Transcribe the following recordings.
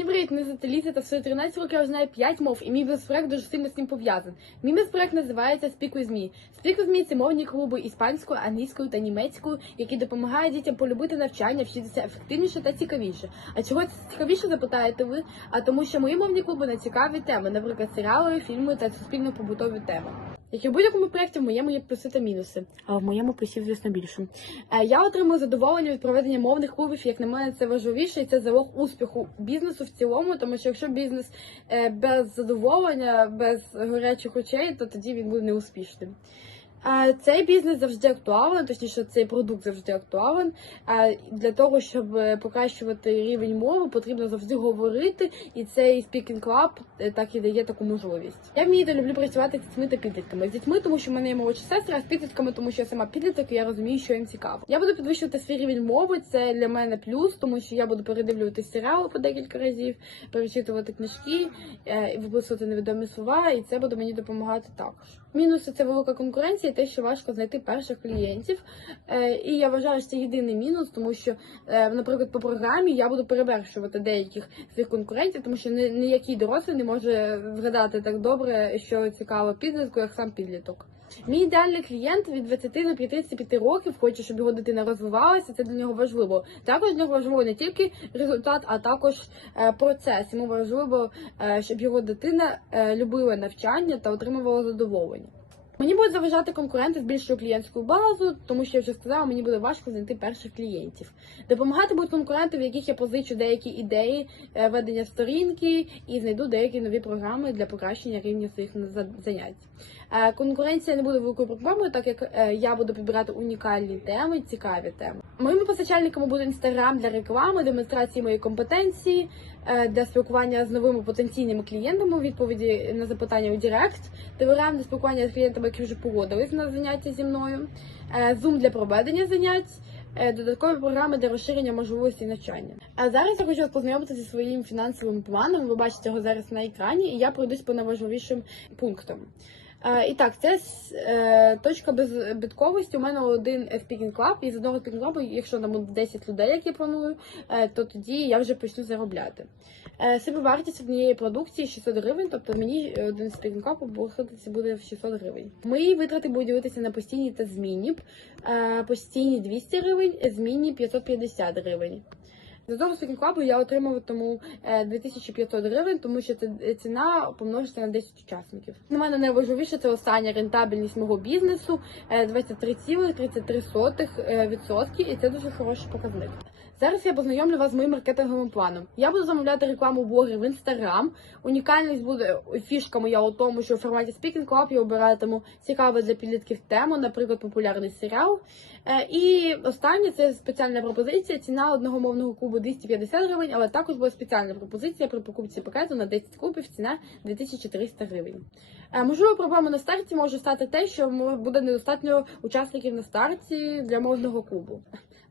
Всім привіт, мене звати Ліза, та в свої 13 років я вже знаю 5 мов, і мій бізнес-проект дуже сильно з цим пов'язаний. Мій бізнес-проект називається Speak with Me. Speak with Me – це мовні клуби іспанською, англійською та німецькою, які допомагають дітям полюбити навчання, вчитися ефективніше та цікавіше. А чого це цікавіше, запитаєте ви? А тому, що мої мовні клуби на цікаві теми, наприклад, серіали, фільми та суспільно-побутові теми. Як і в будь-якому проєкті, в моєму є плюси та мінуси, а в моєму плюсів, звісно, більше. Е, Я отримую задоволення від проведення мовних клубів. Як на мене, це важливіше і це залог успіху бізнесу в цілому. Тому що якщо бізнес е, без задоволення, без гарячих очей, то тоді він буде неуспішним. Цей бізнес завжди актуален, точніше, цей продукт завжди актуален. Для того, щоб е, покращувати рівень мови, потрібно завжди говорити, і цей Speaking Club е, так і дає таку можливість. Я вмію та люблю працювати з дітьми та підлітками. З дітьми, тому що в мене є молодша сестра, а з підлітками, тому що я сама підліток, і я розумію, що їм цікаво. Я буду підвищувати свій рівень мови. Це для мене плюс, тому що я буду передивлювати серіали по декілька разів, перечитувати книжки, е, виписувати невідомі слова, і це буде мені допомагати також. Мінуси це велика конкуренція, і те, що важко знайти перших клієнтів. Е, І я вважаю, що це єдиний мінус, тому що, е, наприклад, по програмі я буду перевершувати деяких своїх конкурентів, тому що ні- ніякий дорослий не може згадати так добре, що цікаво підлітку, як сам підліток. Мій ідеальний клієнт від 20 до 35 років хоче, щоб його дитина розвивалася. Це для нього важливо. Також для нього важливо не тільки результат, а також е, процес. Йому важливо, щоб його дитина любила навчання та отримувала задоволення. Мені будуть заважати конкуренти з більшою клієнтською базу, тому що я вже сказала, мені буде важко знайти перших клієнтів. Допомагати будуть конкуренти, в яких я позичу деякі ідеї е, ведення сторінки і знайду деякі нові програми для покращення рівня своїх занять. Е, Конкуренція не буде великою проблемою, так як е, я буду підбирати унікальні теми, цікаві теми. Моїми постачальниками буде інстаграм для реклами, демонстрації моєї компетенції, для спілкування з новими потенційними клієнтами, відповіді на запитання у Директ, Телеграм для спілкування з клієнтами, які вже погодились на заняття зі мною, зум для проведення занять. е, Додаткові програми для розширення можливостей навчання. А зараз я хочу вас познайомити зі своїм фінансовим планом. Ви бачите його зараз на екрані, і я пройдусь по найважливішим пунктам. Е, І так, це е, точка безбитковості. У мене один Speaking Club, і з одного Speaking Club, якщо там буде 10 людей, як я планую, е, то тоді я вже почну заробляти. Собівартість однієї продукції 600 гривень, тобто мені один Speaking Club обходиться буде в 600 гривень. Мої витрати будуть ділитися на постійні та змінні. Постійні 200 гривень, змінні 550 гривень. З того Speaking Club я отримуватиму тому 2500 гривень, тому що це ціна помножиться на 10 учасників. На мене найважливіше це остання рентабельність мого бізнесу е, 23,33%, і це дуже хороший показник. Зараз я познайомлю вас з моїм маркетинговим планом. Я буду замовляти рекламу блогерів в інстаграм. Унікальність буде фішка моя у тому, що в форматі Speaking Club я обиратиму цікаву для підлітків тему, наприклад, популярний серіал. Е, І останнє це спеціальна пропозиція. Ціна одного мовного клубу 250 гривень, але також буде спеціальна пропозиція при покупці пакету на 10 клубів. Ціна 2300 гривень. Е, Можливо, проблемою на старті може стати те, що буде недостатньо учасників на старті для мовного клубу.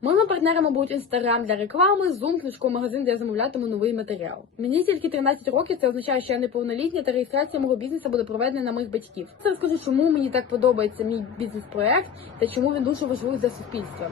Моїми партнерами будуть інстаграм для реклами, Zoom, книжковий магазин, де я замовлятиму новий матеріал. Мені тільки 13 років, це означає, що я неповнолітня, та реєстрація мого бізнесу буде проведена на моїх батьків. Це розкажу, чому мені так подобається мій бізнес-проект та чому він дуже важливий для суспільства.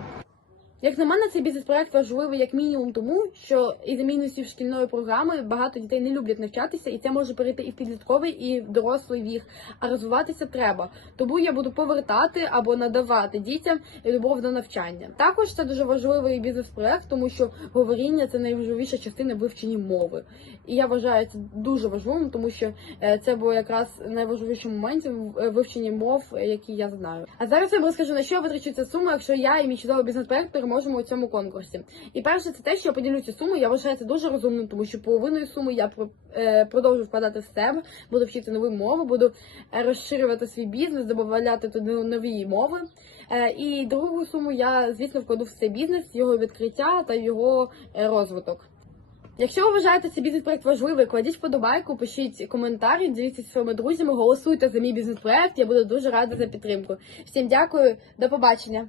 Як на мене, цей бізнес-проект важливий як мінімум тому, що із мінусів шкільної програми багато дітей не люблять навчатися, і це може перейти і в підлітковий, і в дорослий вік. А розвиватися треба. Тому я буду повертати або надавати дітям любов до навчання. Також це дуже важливий бізнес-проект, тому що говоріння це найважливіша частина вивчення мови. І я вважаю це дуже важливим, тому що е, це було якраз найважливішим моментом в вивченні мов, е, які я знаю. А зараз я вам розкажу на що я витрачу цю суму, якщо я і мій чудовий бізнес-проект переможемо у цьому конкурсі. І перше, це те, що я поділю цю суму. Я вважаю це дуже розумним, тому що половиною суми я е, продовжу вкладати в себе, буду вчити нові мови, буду е, розширювати свій бізнес, додавати туди нові мови. Е, І другу суму я, звісно, вкладу в цей бізнес, його відкриття та його розвиток. Якщо ви вважаєте цей бізнес-проект важливий, кладіть вподобайку, пишіть коментарі, діліться зі своїми друзями, голосуйте за мій бізнес-проект. Я буду дуже рада за підтримку. Всім дякую, до побачення.